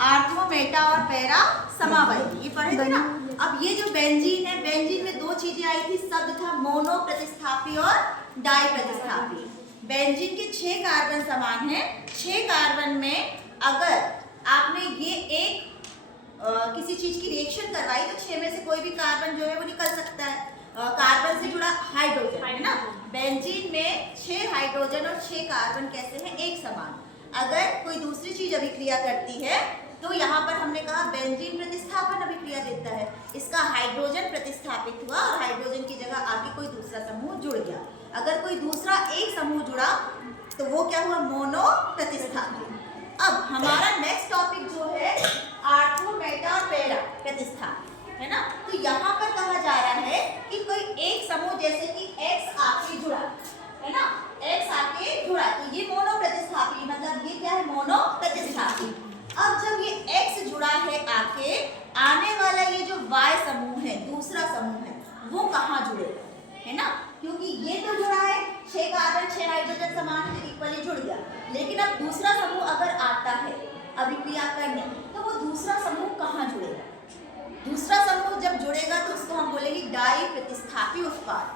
Ortho, Meta और para समावयवी, ये पढ़े थे ना। अब ये जो बेंजीन है, बेंजीन में दो चीजें आई थी, शब्द था मोनो प्रतिस्थापी और डाई प्रतिस्थापी। बेंजीन के 6 कार्बन समान हैं। 6 कार्बन में अगर आपने ये एक किसी चीज की रिएक्शन करवाई तो 6 में से कोई भी कार्बन जो है वो निकल सकता है। कार्बन से जुड़ा हाइड्रोजन है ना। बेंजीन में 6 हाइड्रोजन और 6 कार्बन कैसे हैं, एक समान। अगर कोई दूसरी चीज अभिक्रिया करती है तो यहाँ पर हमने कहा बेंजीन प्रतिस्थापन अभिक्रिया देता है। इसका हाइड्रोजन प्रतिस्थापित हुआ और हाइड्रोजन की जगह आके कोई दूसरा समूह जुड़ गया। अगर कोई दूसरा एक समूह जुड़ा तो वो क्या हुआ, मोनो प्रतिस्थापन। अब हमारा नेक्स्ट टॉपिक जो है आर्थो, मेटा और पैरा प्रतिस्थापन है ना। तो यहाँ पर कहा जा रहा है कि कोई एक समूह जैसे कि X आके जुड़ा है ना, X आके जुड़ा तो ये मोनो प्रतिस्थापी, मतलब ये क्या है, मोनो प्रतिस्थापी। अब जब ये X जुड़ा है आके, आने वाला ये जो Y समूह है, दूसरा समूह है, वो कहाँ जुड़ेगा, है ना। क्योंकि ये तो जुड़ा है, 6 कार्बन 6 हाइड्रोजन समान है, इक्वली जुड़ गया। लेकिन अब दूसरा समूह अगर आता है अभिक्रिया करने तो वो दूसरा समूह कहाँ जुड़ेगा। दूसरा समूह जब जुड़ेगा तो उसको हम बोलेंगे डाई प्रतिस्थापी उत्पाद।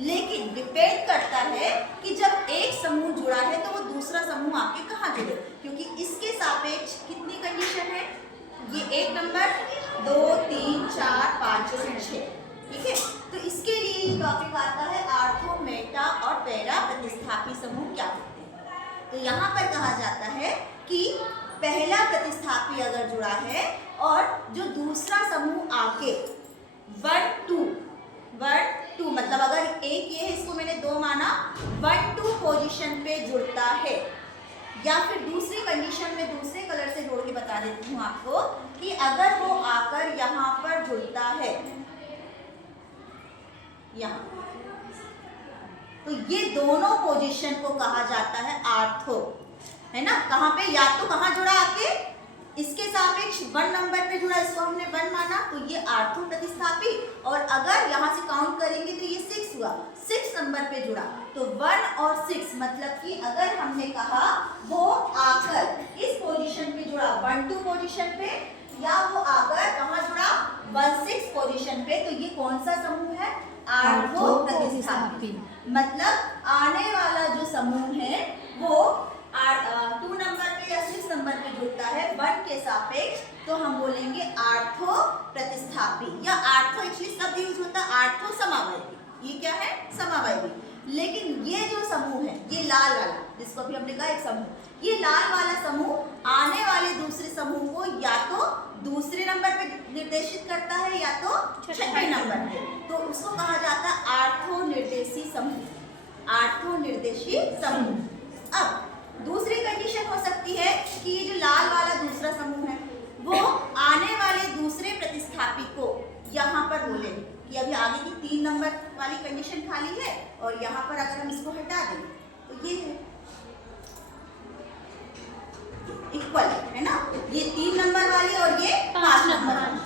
लेकिन डिपेंड करता है कि जब एक समूह जुड़ा है तो वो दूसरा समूह आके कहाँ जुड़े, क्योंकि इसके सापेक्ष कितनी कंडीशन है, ये 1 नंबर, 2, 3, 4, 5 और 6, ठीक है। तो इसके लिए टॉपिक आता है आर्थो, मेटा और पैरा प्रतिस्थापी समूह क्या होते हैं। तो यहाँ पर कहा जाता है कि पहला प्रतिस्थापी अगर जुड़ा है और जो दूसरा समूह आके 1, 2 मतलब अगर एक ये है, इसको मैंने 2 माना, 1, 2 पोजीशन पे जुड़ता है, या फिर दूसरी कंडीशन में दूसरे कलर से जोड़ के बता देती हूँ आपको कि अगर वो आकर यहाँ पर जुड़ता है, यहाँ, तो ये दोनों पोजीशन को कहा जाता है आर्थो, है ना। कहाँ पे, या तो कहाँ जुड़ा आके, इसके सापेक्ष 1 नंबर पे जुड़ा, इसको हमने 1 माना तो ये आर्थो प्रतिस्थापी, और अगर यहाँ से काउंट करेंगे तो ये 6 हुआ, 6 नंबर पे जुड़ा तो 1 और 6, मतलब कि अगर हमने कहा वो आकर इस पोजीशन पे जुड़ा 1, 2 पोजीशन पे, या वो आकर कहाँ जुड़ा 1, 6 पोजीशन पे, तो ये कौन सा समूह है, आर्थो प्रतिस्थापी। मतलब आने वाला जो समूह है वो 2 नंबर पे या 6 नंबर पे जुड़ता है 1 के सापेक्ष, तो हम बोलेंगे आर्थो प्रतिस्थापी, या आर्थो एक्चुअली शब्द यूज होता है आर्थो समावयवी, ये क्या है, समावयवी। लेकिन ये जो समूह है, ये लाल वाला जिसको भी हमने कहा एक समूह, ये लाल वाला समूह आने वाले दूसरे समूह को या तो दूसरे नंबर पे निर्देशित करता है या तो छठे नंबर पे, तो उसको कहा जाता है आर्थो निर्देशी समूह, आर्थो निर्देशी समूह। अब दूसरी कंडीशन हो सकती है कि ये जो लाल वाला दूसरा समूह है वो आने वाले दूसरे प्रतिस्थापी को यहाँ पर बोले कि अभी आगे की 3 नंबर वाली कंडीशन खाली है और यहाँ पर अगर हम इसको हटा दें तो ये है इक्वल, है ना, ये 3 नंबर वाली और ये 5 नंबर वाली।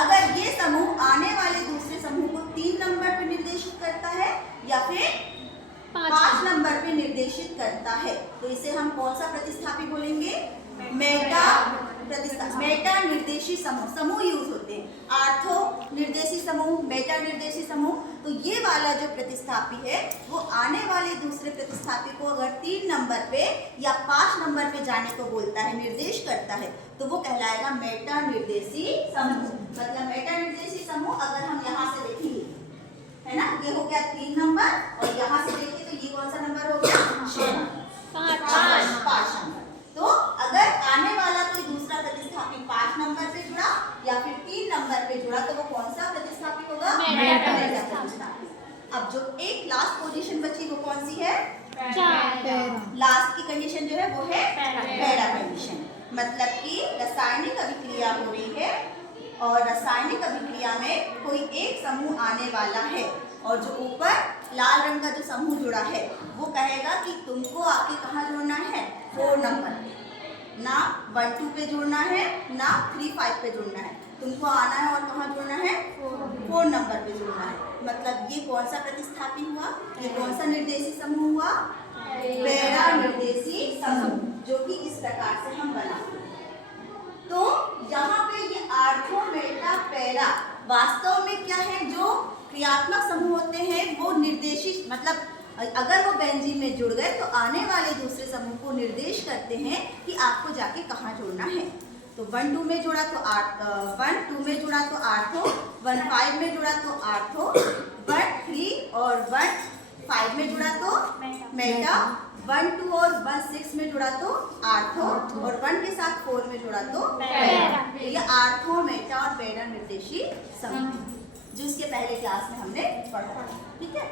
अगर ये समूह आने वाले दूसरे समूह को 3 नंबर पे निर्देशित करता है या फिर 5 नंबर पे निर्देशित करता है, तो इसे हम कौन सा प्रतिस्थापी बोलेंगे, मेटा प्रतिस्थापी। मेटा निर्देशी समूह, समूह यूज होते हैं, आर्थो निर्देशी समूह, मेटा निर्देशी समूह। तो ये वाला जो प्रतिस्थापी है वो आने वाले दूसरे प्रतिस्थापी को अगर 3 नंबर पे या 5 नंबर पे जाने को बोलता है, निर्देश करता है, तो वो कहलाएगा मेटा निर्देशी समूह। मतलब मेटा निर्देशी समूह अगर हम यहाँ से देखेंगे, है ना, ये हो गया 3 नंबर और यहाँ से देखें तो ये कौन सा नंबर हो गया, 5 नंबर। तो अगर आने वाला कोई दूसरा प्रतिस्थापी 5 नंबर पे जुड़ा या फिर 3 नंबर पे जुड़ा तो वो कौन सा प्रतिस्थापी होगा, मेटा प्रतिस्थापी। अब जो एक लास्ट पोजीशन बची वो कौन सी है, लास्ट की कंडीशन जो है वो है पैरा कंडीशन। मतलब कि रासायनिक अभिक्रिया हो रही है और रासायनिक अभिक्रिया में कोई एक समूह आने वाला है और जो ऊपर लाल रंग का जो समूह जुड़ा है वो कहेगा कि तुमको आके कहाँ जोड़ना है, 4 नंबर पे, ना 1, 2 पे जोड़ना है, ना 3, 5 पे जोड़ना है, तुमको आना है और कहाँ जोड़ना है, 4 नंबर पे जोड़ना है। मतलब ये कौन सा प्रतिस्थापी हुआ, ये कौन सा निर्देशी समूह हुआ, पैरा निर्देशी समूह, जो कि इस प्रकार से हम बनाते हैं। तो वास्तव में क्या है, जो क्रियात्मक समूह होते हैं वो निर्देशित, मतलब अगर वो बेंजीन में जुड़ गए तो आने वाले दूसरे समूह को निर्देश करते हैं कि आपको जाके कहाँ जुड़ना है। तो 1 2 में जुड़ा तो 1 2 में जुड़ा तो 8 हो, 1 5 में जुड़ा तो 8 हो, 1 3 और 1 5 में जुड़ा तो मेटा, 1 2 और 1 6 में जुड़ा तो आर्थो, और 1 के साथ 4 में जुड़ा तो पैरा। ये आर्थो, मेटा और पैरा निर्देशी समूह, जो इसके पहले क्लास में हमने पढ़ा, ठीक है।